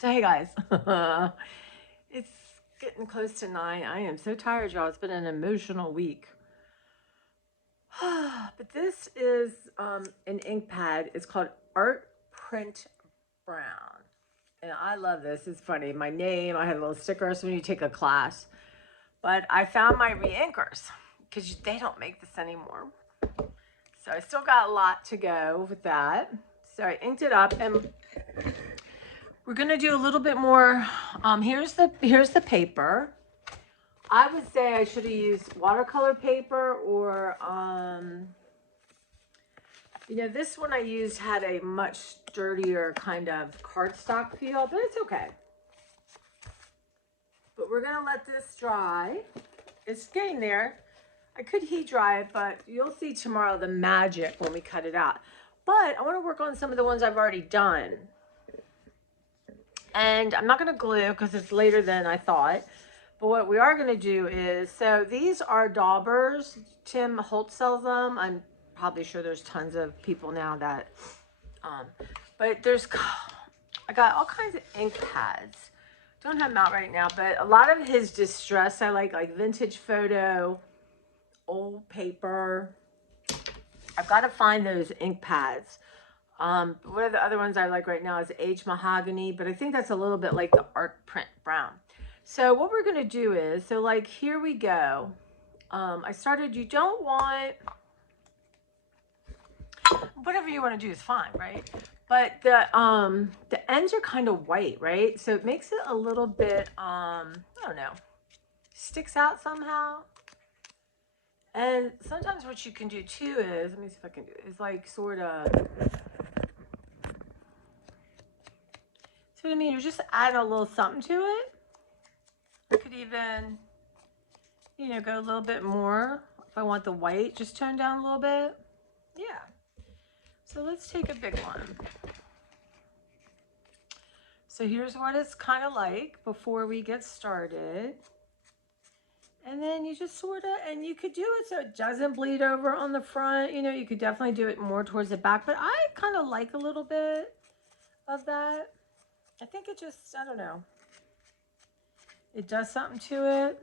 So hey guys, it's getting close to 9. I am so tired, y'all. It's been an emotional week. But this is an ink pad. It's called Art Print Brown. And I love this. It's funny. My name, I had little stickers when you take a class. But I found my re-inkers because they don't make this anymore. So I still got a lot to go with that. So I inked it up, and we're gonna do a little bit more. Here's the paper. I would say I should have used watercolor paper or this one I used had a much sturdier kind of cardstock feel, but it's okay. But we're gonna let this dry. It's getting there. I could heat dry it, but you'll see tomorrow the magic when we cut it out. But I want to work on some of the ones I've already done. And I'm not going to glue because it's later than I thought. But what we are going to do is, so these are daubers. Tim Holt sells them. I'm probably sure there's tons of people now that, but I got all kinds of ink pads. Don't have them out right now, but a lot of his distress, I like vintage photo, old paper. I've got to find those ink pads. One of the other ones I like right now is Aged Mahogany, but I think that's a little bit like the Art Print Brown. So what we're going to do is, so like here we go. I started, you don't want, whatever you want to do is fine, right? But the ends are kind of white, right? So it makes it a little bit, I don't know, sticks out somehow. And sometimes what you can do too is, let me see if I can do it, is like sort of, see what I mean? You're just adding a little something to it. I could even, go a little bit more. If I want the white, just tone down a little bit. Yeah. So let's take a big one. So here's what it's kind of like before we get started. And then you just sort of, and you could do it so it doesn't bleed over on the front. You could definitely do it more towards the back, but I kind of like a little bit of that. I think it just, I don't know. It does something to it.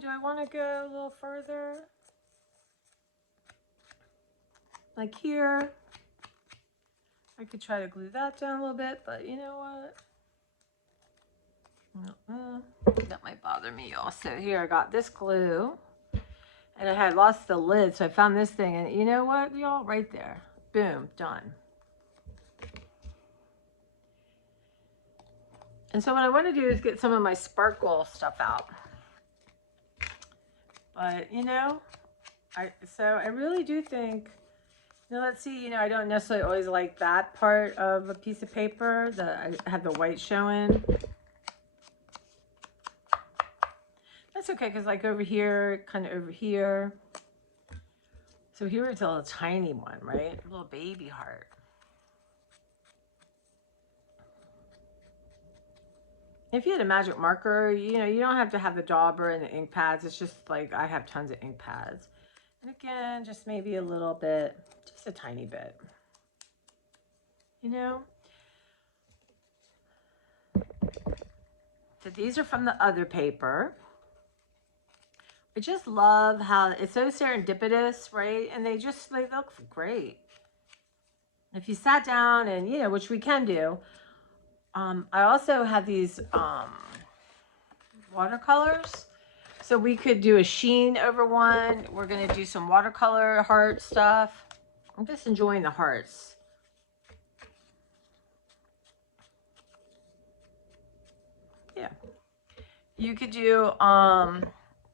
Do I want to go a little further? Like here. I could try to glue that down a little bit, but you know what? That might bother me, y'all. So here I got this glue, and I had lost the lid, so I found this thing, and you know what, y'all? Right there. Boom, done. And so what I want to do is get some of my sparkle stuff out. But, I really do think, let's see, I don't necessarily always like that part of a piece of paper that I have the white showing. That's okay, because like over here, kind of over here. So here it's a little tiny one, right? A little baby heart. If you had a magic marker, you don't have to have the dauber and the ink pads. It's just like I have tons of ink pads. And again, just maybe a little bit, just a tiny bit. So these are from the other paper. I just love how it's so serendipitous, right? And they look great. If you sat down and, which we can do, I also have these watercolors. So we could do a sheen over one. We're going to do some watercolor heart stuff. I'm just enjoying the hearts. Yeah. You could do,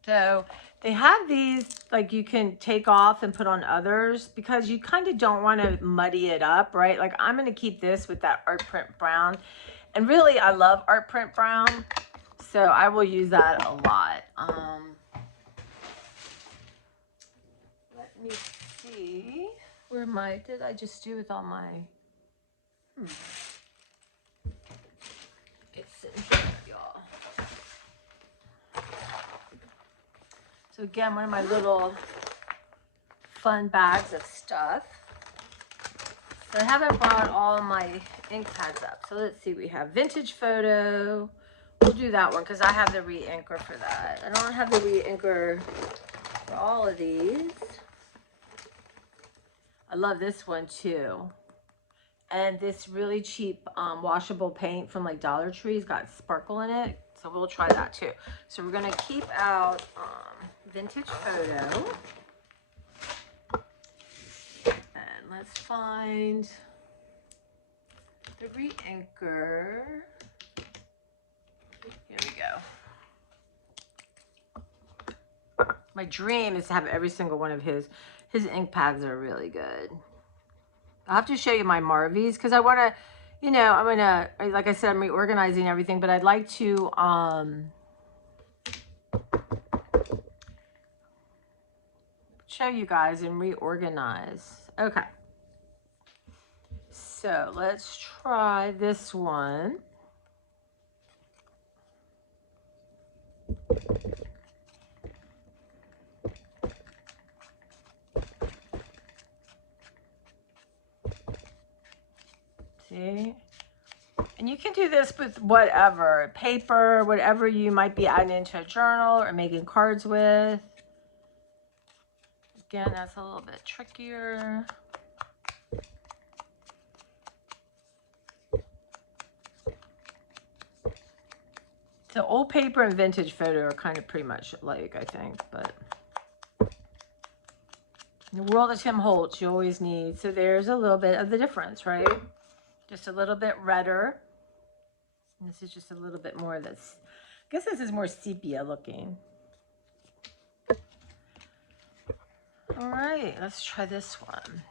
so they have these, like you can take off and put on others because you kind of don't want to muddy it up, right? Like I'm going to keep this with that Art Print Brown. And really, I love Art Print Brown. So I will use that a lot. Let me see. Where did I just do with all my, It's in here, y'all. So again, one of my little fun bags of stuff. So I haven't brought all my ink pads up. So let's see, we have vintage photo. We'll do that one because I have the re-inker for that. I don't have the re-inker for all of these. I love this one too. And this really cheap washable paint from like Dollar Tree's got sparkle in it. So we'll try that too. So we're going to keep out vintage photo. And let's find the re-inker. Here we go. My dream is to have every single one of his ink pads are really good. I'll have to show you my Marvies because I want to, you know, I'm going to, like I said, I'm reorganizing everything, but I'd like to, show you guys and reorganize. Okay. So let's try this one. See? And you can do this with whatever, paper, whatever you might be adding into a journal or making cards with. Again, that's a little bit trickier. So old paper and vintage photo are kind of pretty much alike, I think, but in the world of Tim Holtz, you always need, so there's a little bit of the difference, right? Just a little bit redder. And this is just a little bit more of this. I guess this is more sepia looking. All right, let's try this one.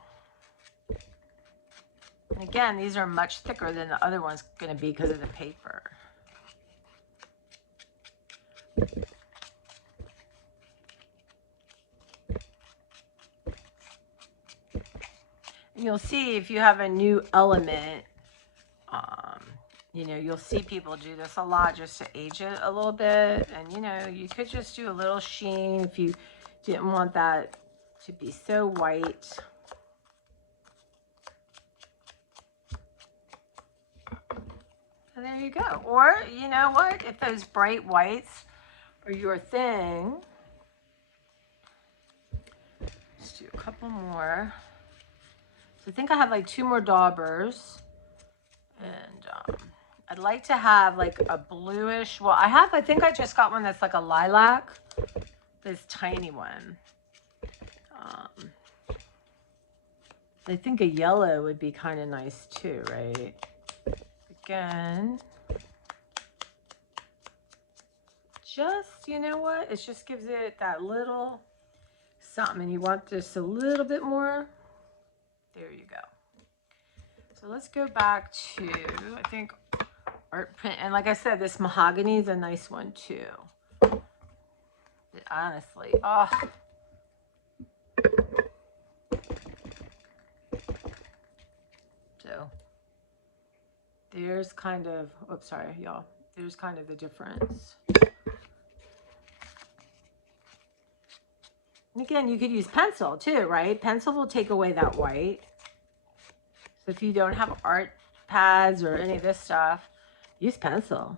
And again, these are much thicker than the other one's going to be because of the paper. And you'll see if you have a new element, you know, you'll see people do this a lot just to age it a little bit. And, you know, you could just do a little sheen if you didn't want that to be so white. So there you go. Or, you know what, if those bright whites are your thing, let's do a couple more. So I think I have like 2 more daubers. And I'd like to have like a bluish, well, I think I just got one that's like a lilac, this tiny one. I think a yellow would be kind of nice too, right? Again, just, you know what? It just gives it that little something. And you want just a little bit more. There you go. So let's go back to, I think, art print. And like I said, this mahogany is a nice one too. Honestly, oh. So there's kind of, oops, sorry, y'all. There's kind of the difference. And again, you could use pencil too, right? Pencil will take away that white. So if you don't have art pads or any of this stuff, use pencil.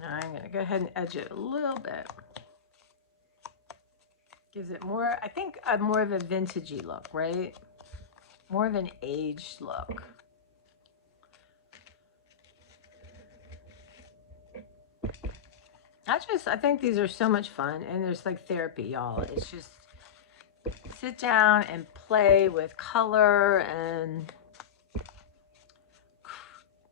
Now I'm going to go ahead and edge it a little bit. Gives it more, I think, more of a vintagey look, right? More of an aged look. I think these are so much fun, and there's like therapy, y'all. It's just sit down and play with color, and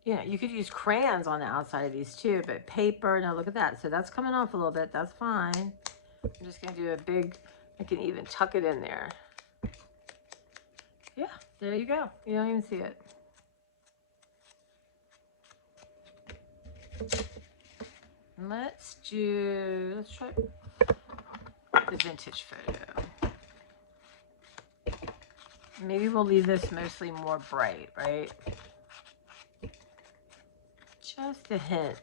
you know, you could use crayons on the outside of these too, but paper, now look at that. So that's coming off a little bit, that's fine. I'm just gonna do a big, I can even tuck it in there. Yeah, there you go. You don't even see it. Let's try the vintage photo. Maybe we'll leave this mostly more bright, right? Just a hint.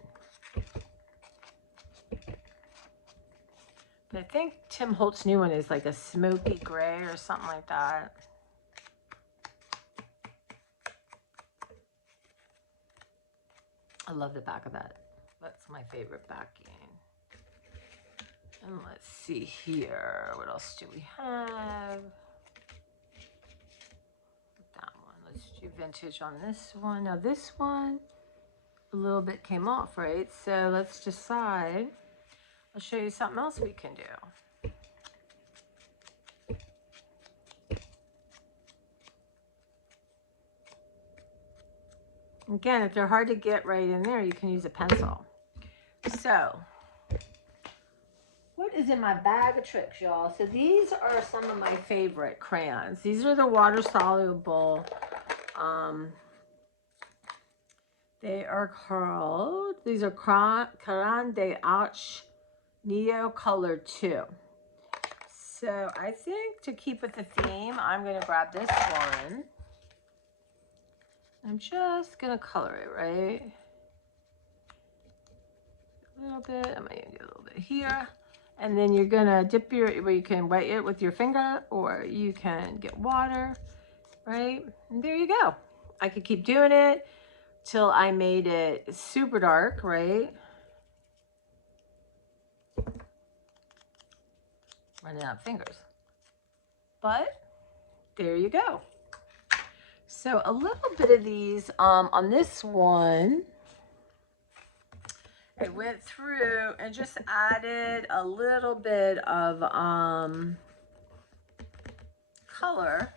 But I think Tim Holt's new one is like a smoky gray or something like that. I love the back of that. That's my favorite backing. And let's see here. What else do we have? That one. Let's do vintage on this one. Now this one, a little bit came off, right? So let's decide. I'll show you something else we can do. Again, if they're hard to get right in there, you can use a pencil. So, what is in my bag of tricks, y'all? So these are some of my favorite crayons. These are the water soluble. They are called, these are Crayon d'Arche Neo Color 2. So I think to keep with the theme, I'm going to grab this one. I'm just going to color it, right? A little bit. I'm going to do a little bit here. And then you're going to dip well, you can wet it with your finger, or you can get water, right? And there you go. I could keep doing it till I made it super dark, right? Running out of fingers. But there you go. So a little bit of these on this one, I went through and just added a little bit of color.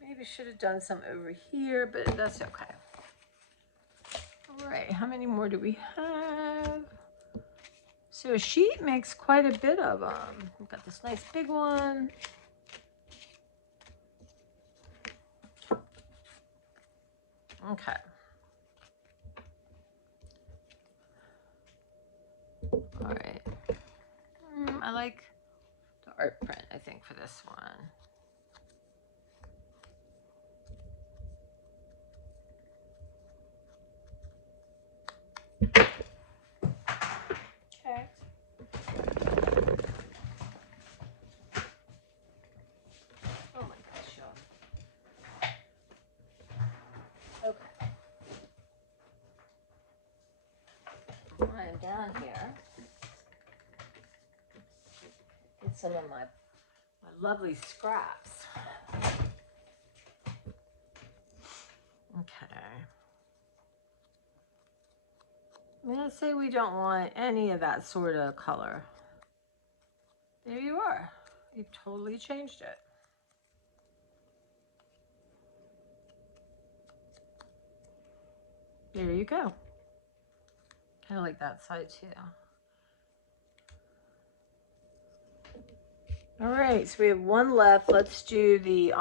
Maybe should have done some over here, but that's okay. All right, how many more do we have? So a sheet makes quite a bit of them. We've got this nice big one. Okay. All right. I like the art print, I think, for this one. Okay. Oh my gosh, y'all. Okay. I am down here. Get some of my lovely scraps. Okay. Let's say we don't want any of that sort of color. There you are. You've totally changed it. There you go. Kind of like that side too. All right, so we have one left. Let's do the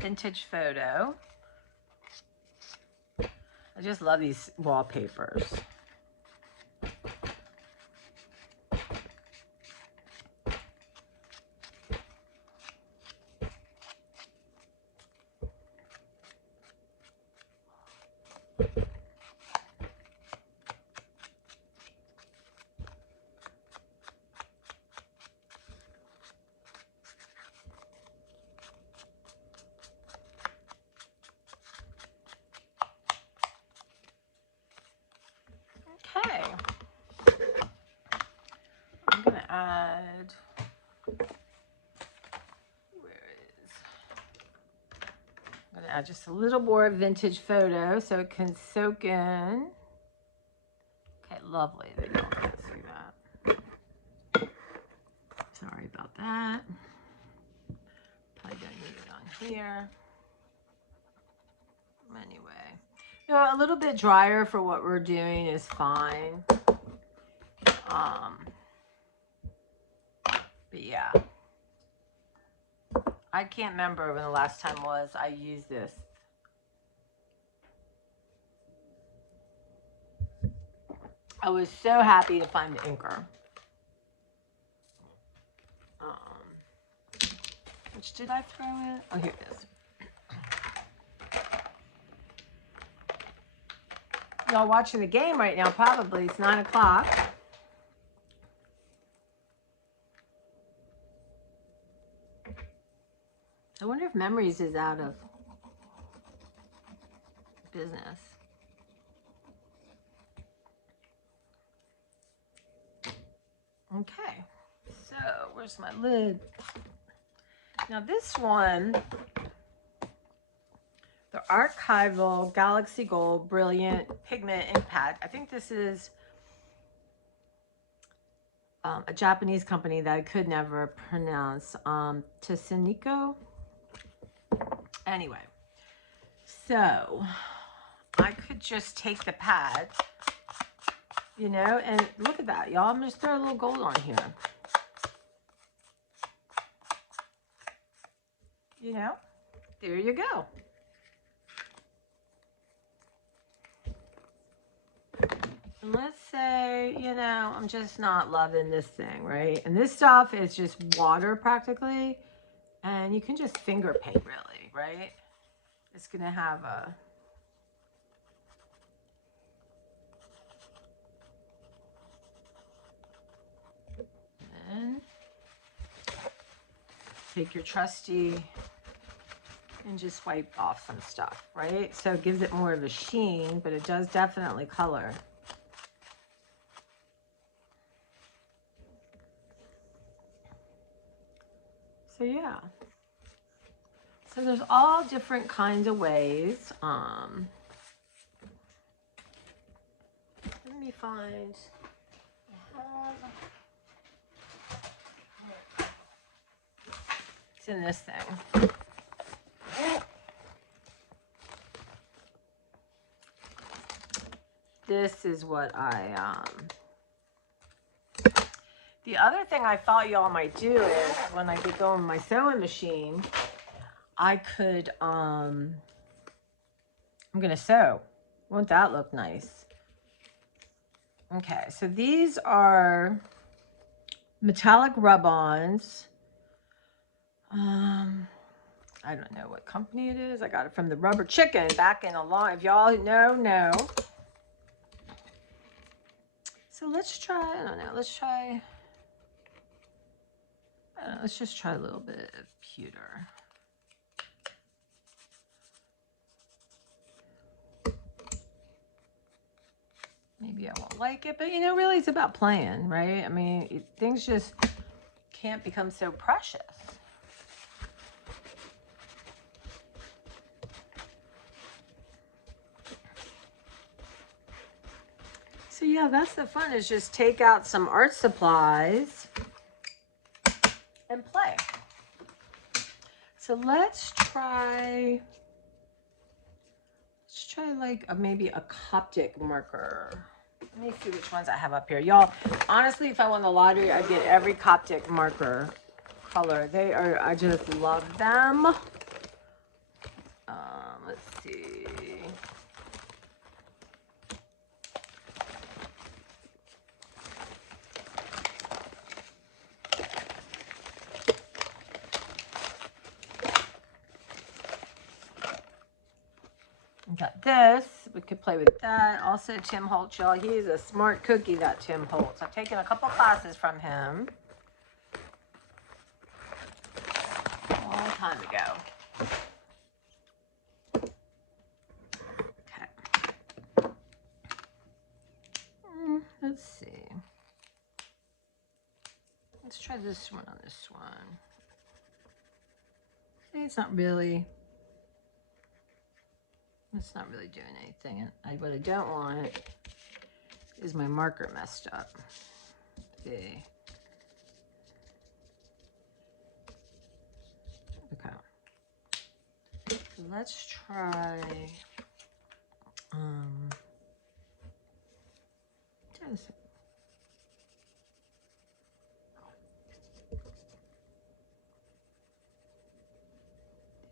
vintage photo. I just love these wallpapers. Okay. I'm going to add, I'm going to add just a little more vintage photo so it can soak in. Okay, lovely. They don't can't see that. Sorry about that. Probably don't need it on here. Anyway, you know, a little bit drier for what we're doing is fine. But yeah, I can't remember when the last time was I used this. I was so happy to find the inker. Which did I throw in? Oh, here it is. Y'all watching the game right now, probably. It's 9 o'clock. I wonder if Memories is out of business. Okay, so where's my lid? Now this one, the Archival Galaxy Gold Brilliant Pigment Ink Pad. I think this is a Japanese company that I could never pronounce. Tessinico. Anyway, so I could just take the pad, you know, and look at that, y'all. I'm just throw a little gold on here. You know, there you go. And let's say, you know, I'm just not loving this thing, right? And this stuff is just water practically. And you can just finger paint, really, right? It's going to have a... And take your trusty and just wipe off some stuff, right? So it gives it more of a sheen, but it does definitely color. So yeah. So there's all different kinds of ways. Let me find. It's in this thing. This is what I the other thing I thought y'all might do is when I get going with my sewing machine, I could I'm gonna sew. Won't that look nice? Okay, so these are metallic rub-ons. I don't know what company it is. I got it from the Rubber Chicken back in a long, if y'all know. So let's try, I don't know, let's try, let's just try a little bit of pewter. Maybe I won't like it, but you know, really it's about playing, right? I mean, things just can't become so precious. So yeah, that's the fun, is just take out some art supplies and play. So let's try like maybe a Coptic marker. Let me see which ones I have up here. Y'all, honestly, if I won the lottery, I'd get every Coptic marker color. They are, I just love them. Let's see. Got this. We could play with that. Also, Tim Holtz, y'all. He's a smart cookie, that Tim Holtz. I've taken a couple classes from him a long time ago. Okay. Let's see. Let's try this one on this one. See, it's not really doing anything. What I don't want is my marker messed up. See. Okay. So let's try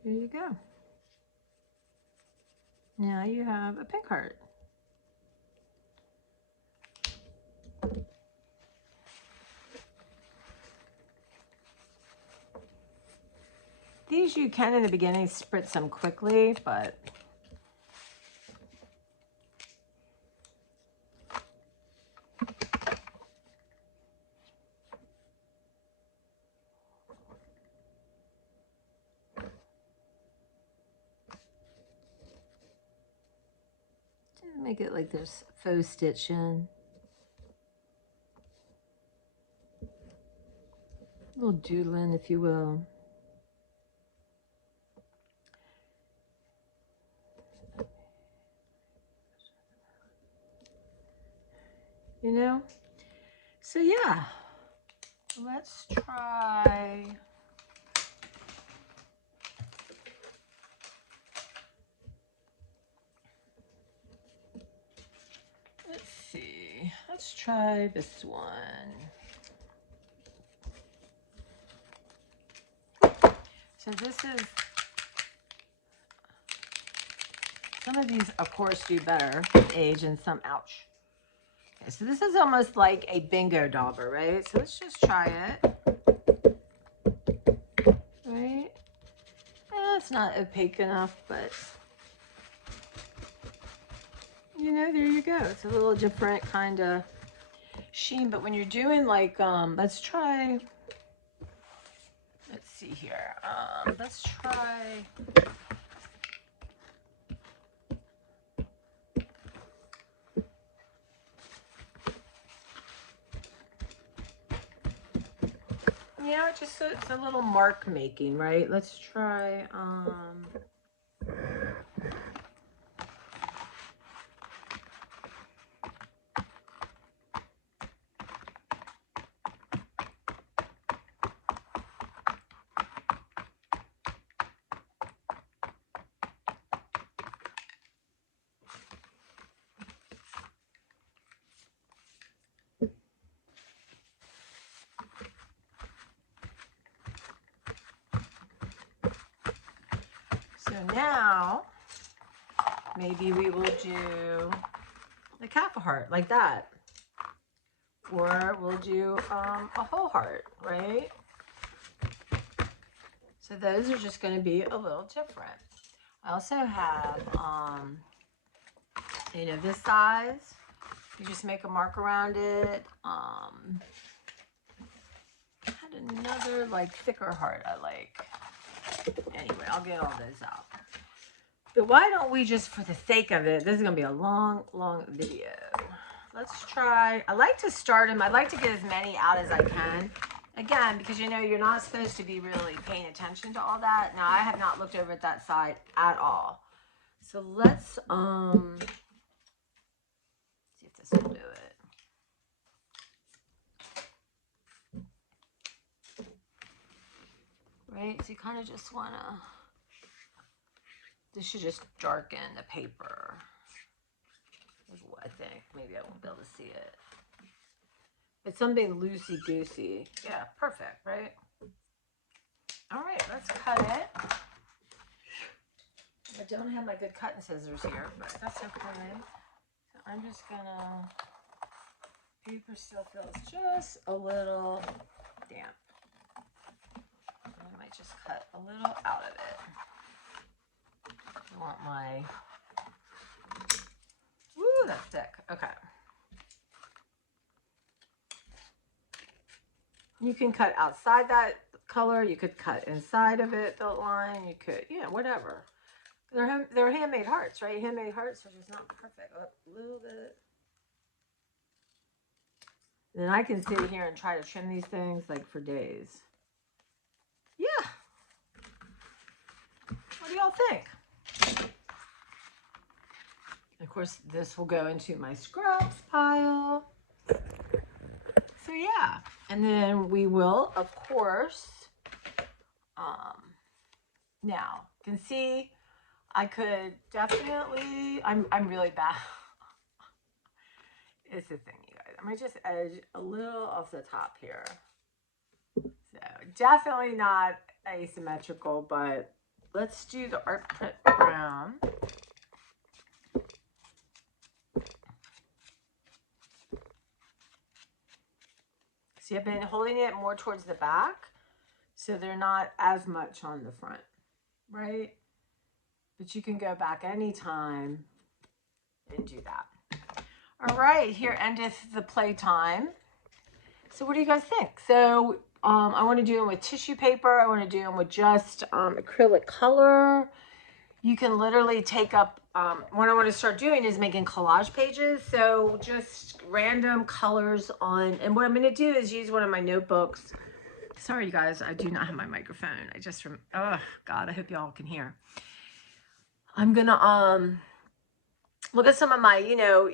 there you go. Now you have a pink heart. These you can in the beginning spritz them quickly, but Make it like there's faux stitching. A little doodling, if you will. You know? So yeah, let's try. Let's see. Let's try this one. So this is, some of these, of course, do better with age and some, ouch. Okay, so this is almost like a bingo dauber, right? So let's just try it. Right? It's not opaque enough, but you know, there you go. It's a little different kind of sheen, but when you're doing like, let's try, let's see here. Let's try, you know, it's a little mark making, right? Let's try, so now maybe we will do the half a heart like that, or we'll do a whole heart, right? So those are just going to be a little different. I also have, you know, this size. You just make a mark around it. I had another like thicker heart I like. Anyway, I'll get all those out. But why don't we just, for the sake of it, this is going to be a long, long video. Let's try, I like to start them. I like to get as many out as I can. Again, because you know, you're not supposed to be really paying attention to all that. Now, I have not looked over at that side at all. So let's, see if this will do it. Right, so you kind of just want to, this should just darken the paper. I think, maybe I won't be able to see it. It's something loosey-goosey. Yeah, perfect, right? All right, let's cut it. I don't have my good cutting scissors here, but that's okay. So I'm just gonna, paper still feels just a little damp. I might just cut a little out of it. I want my, woo, that's thick. Okay. You can cut outside that color. You could cut inside of it, the line. You could, yeah, whatever. They're handmade hearts, right? Handmade hearts are just not perfect. A little bit. Then I can sit here and try to trim these things like for days. Yeah. What do y'all think? Of course, this will go into my scraps pile. So yeah, and then we will, of course, now you can see I could definitely, I'm really bad. It's the thing, you guys. I might just edge a little off the top here. So definitely not asymmetrical, but let's do the art print brown. See, I've been holding it more towards the back, so they're not as much on the front, right? But you can go back anytime and do that. All right, here endeth the playtime. So what do you guys think? So I want to do them with tissue paper. I want to do them with just acrylic color. you can literally take up, what I want to start doing is making collage pages. So just random colors on, and what I'm going to do is use one of my notebooks. Sorry, you guys, I do not have my microphone. I just, oh God, I hope y'all can hear. I'm going to, look at some of my, you know,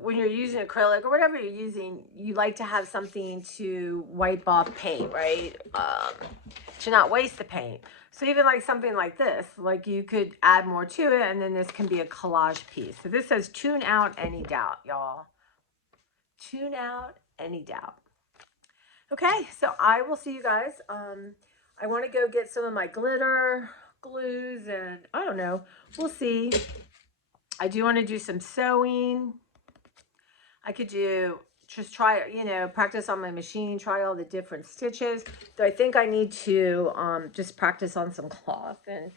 when you're using acrylic or whatever you're using, you like to have something to wipe off paint, right? To not waste the paint. So even like something like this, like you could add more to it, and then this can be a collage piece. So this says tune out any doubt, y'all. Tune out any doubt. Okay, so I will see you guys. I want to go get some of my glitter glues, and I don't know, we'll see. I do want to do some sewing. I could just try, you know, practice on my machine, try all the different stitches. So I think I need to just practice on some cloth and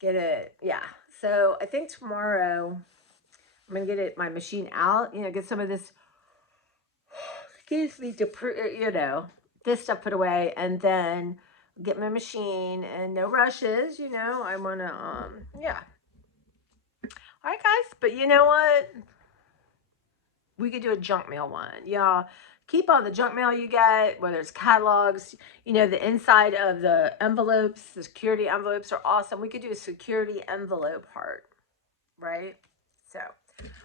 get it. Yeah. So I think tomorrow I'm going to get my machine out, you know, get some of this, excuse me, you know, this stuff put away, and then get my machine, and no rushes, you know. I want to, yeah. All right, guys. But you know what? We could do a junk mail one. Y'all keep all the junk mail you get, whether it's catalogs, you know, the inside of the envelopes, the security envelopes are awesome. We could do a security envelope heart, right? So,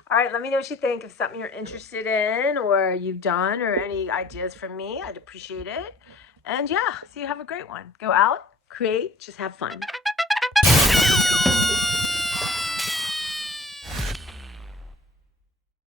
all right, let me know what you think. If something you're interested in or you've done, or any ideas from me, I'd appreciate it. And yeah, so you have a great one. Go out, create, just have fun.